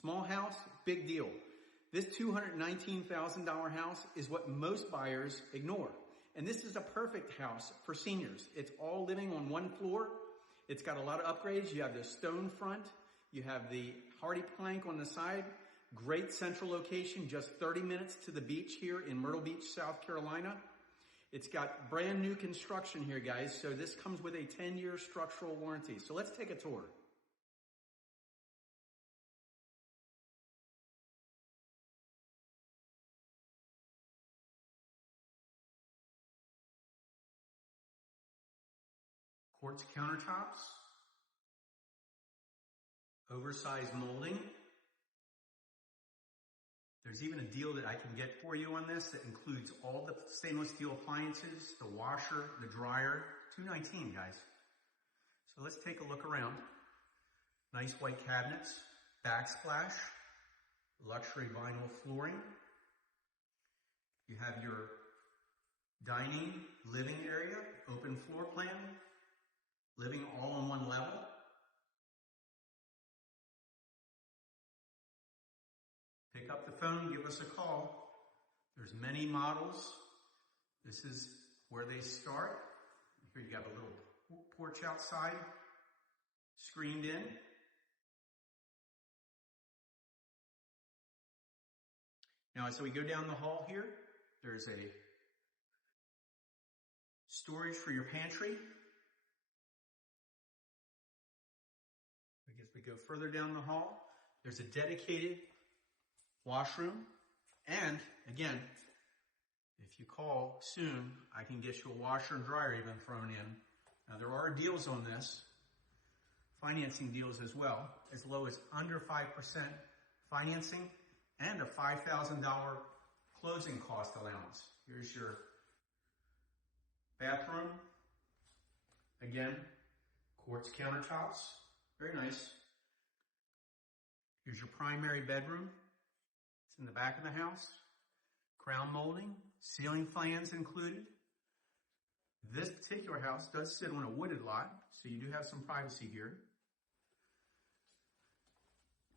Small house, big deal. This $219,000 house is what most buyers ignore. And this is a perfect house for seniors. It's all living on one floor. It's got a lot of upgrades. You have the stone front. You have the hardy plank on the side. Great central location, just 30 minutes to the beach here in Myrtle Beach, South Carolina. It's got brand new construction here, guys. So this comes with a 10-year structural warranty. So let's take a tour. Quartz countertops, oversized molding. There's even a deal that I can get for you on this that includes all the stainless steel appliances, the washer, the dryer, $219, guys. So let's take a look around. Nice white cabinets, backsplash, luxury vinyl flooring. You have your dining, living area, open floor plan, living all on one level. Pick up the phone, give us a call. There's many models. This is where they start. Here you got a little porch outside, screened in. Now, as we go down the hall here, there's a storage for your pantry. I guess we go further down the hall. There's a dedicated washroom. And again, if you call soon, I can get you a washer and dryer even thrown in. Now there are deals on this, financing deals as well, as low as under 5% financing and a $5,000 closing cost allowance. Here's your bathroom. Again, quartz countertops, very nice. Here's your primary bedroom. It's in the back of the house. Crown molding, ceiling fans included. This particular house does sit on a wooded lot, so you do have some privacy here.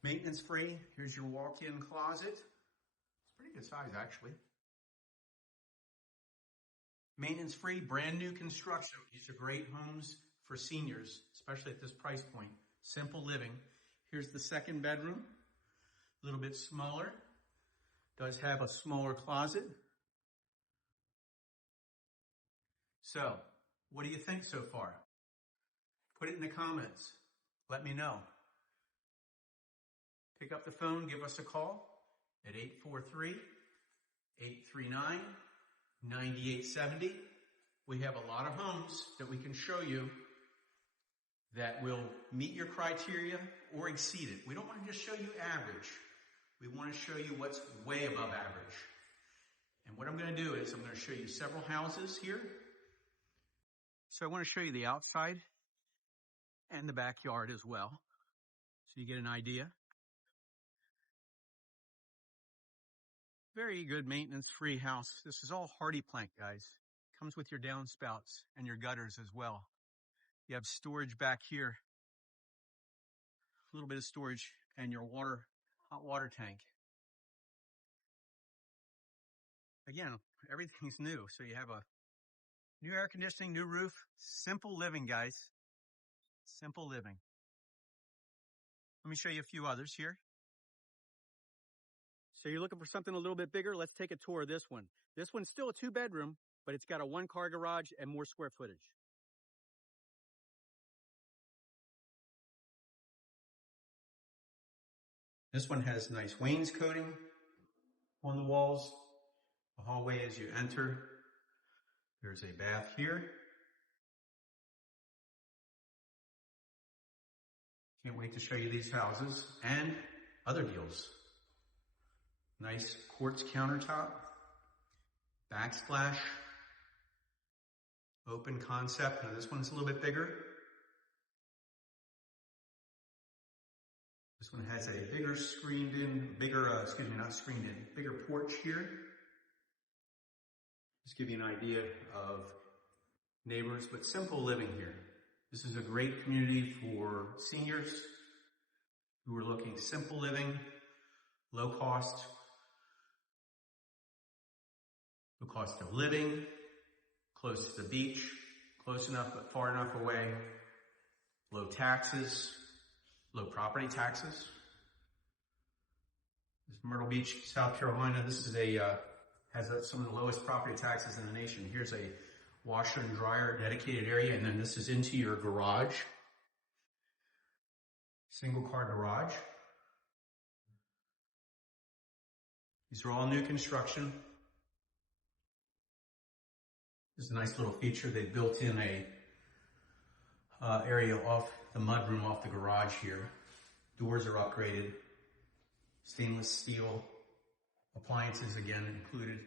Maintenance free. Here's your walk-in closet. It's pretty good size, actually. Maintenance free, brand new construction. These are great homes for seniors, especially at this price point. Simple living. Here's the second bedroom, a little bit smaller. Does have a smaller closet. So, what do you think so far? Put it in the comments. Let me know. Pick up the phone, give us a call at 843-839-9870. We have a lot of homes that we can show you that will meet your criteria or exceed it. We don't want to just show you average. We want to show you what's way above average. And what I'm going to do is I'm going to show you several houses here. So I want to show you the outside and the backyard as well, so you get an idea. Very good maintenance-free house. This is all hardy plank, guys. Comes with your downspouts and your gutters as well. You have storage back here. A little bit of storage and your hot water tank. Again, everything's new. So you have a new air conditioning, new roof. Simple living, guys. Simple living. Let me show you a few others here. So you're looking for something a little bit bigger? Let's take a tour of this one. This one's still a 2-bedroom, but it's got a 1-car garage and more square footage. This one has nice wainscoting on the walls. The hallway as you enter. There's a bath here. Can't wait to show you these houses and other deals. Nice quartz countertop, backsplash, open concept. Now this one's a little bit bigger. This one has a bigger bigger porch here. Just give you an idea of neighbors, but simple living here. This is a great community for seniors. who are looking simple living, low cost of living, close to the beach, close enough but far enough away, low taxes, low property taxes. This is Myrtle Beach, South Carolina. This is has some of the lowest property taxes in the nation. Here's a washer and dryer dedicated area, and then this is into your garage. Single car garage. These are all new construction. This is a nice little feature. They built in a area off the mudroom off the garage here. Doors are upgraded. Stainless steel. Appliances again included.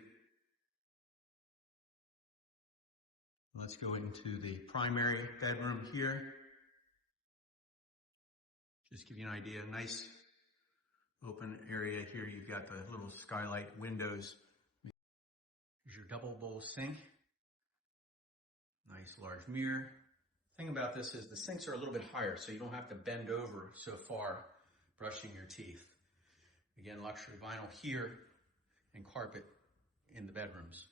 Let's go into the primary bedroom here. Just give you an idea, nice open area here. You've got the little skylight windows. Here's your double bowl sink. Nice large mirror. The thing about this is the sinks are a little bit higher, so you don't have to bend over so far brushing your teeth. Again, luxury vinyl here and carpet in the bedrooms.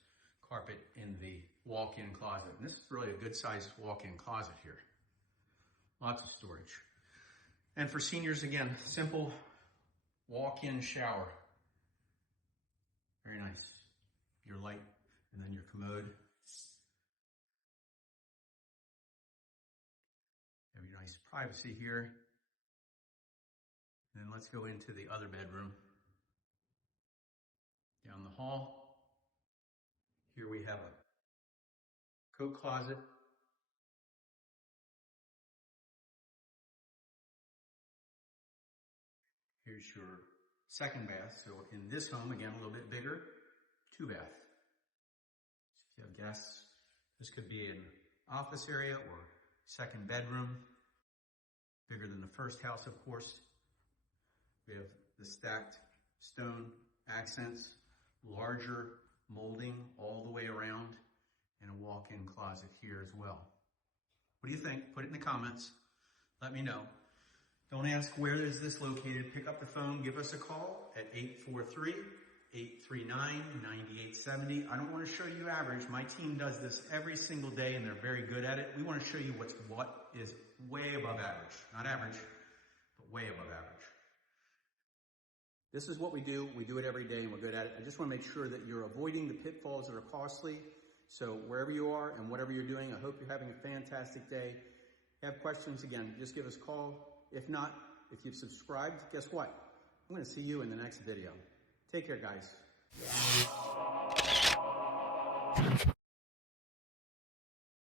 Carpet in the walk-in closet. And this is really a good sized walk-in closet here. Lots of storage. And for seniors, again, simple walk-in shower. Very nice. Your light and then your commode. Have your nice privacy here. And then let's go into the other bedroom. Down the hall. Here we have a coat closet. Here's your second bath. So in this home, again, a little bit bigger, 2-bath. So if you have guests, this could be an office area or second bedroom. Bigger than the first house, of course. We have the stacked stone accents, larger molding all the way around, and a walk-in closet here as well. What do you think? Put it in the comments. Let me know. Don't ask where is this located. Pick up the phone, give us a call at 843-839-9870. I don't want to show you average. My team does this every single day and they're very good at it. We want to show you what is way above average. Not average, but way above average. This is what we do. We do it every day and we're good at it. I just want to make sure that you're avoiding the pitfalls that are costly. So wherever you are and whatever you're doing, I hope you're having a fantastic day. If you have questions, again, just give us a call. If not, if you've subscribed, guess what? I'm going to see you in the next video. Take care, guys.